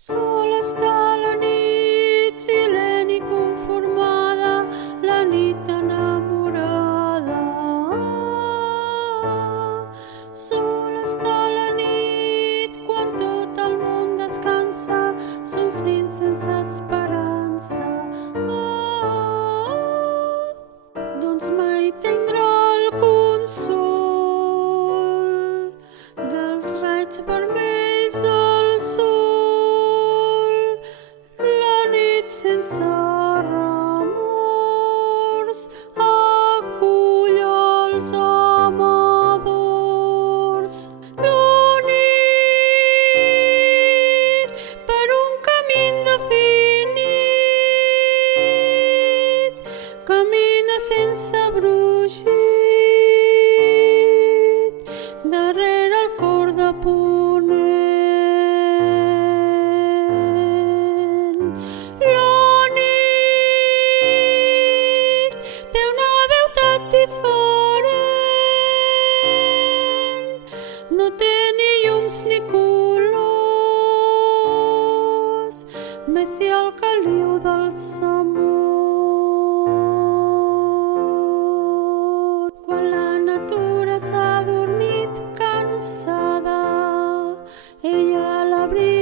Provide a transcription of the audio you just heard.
Sol està la nit, silent i conformada, la nit enamorada. Sol està la nit, quan tot el món descansa, sofrint sense esperança. Doncs mai tindrà el consol dels raigs vermells del sol. La nit sense remors acull els amadors. La nit, per un camí indefinit, camina sense brugit darrere el cor de ponent. La nit té una veu tan diferent, no té ni llums ni colors, més si el caliu dels amors. Quan la natura s'ha adormit cansada, ella a l'abril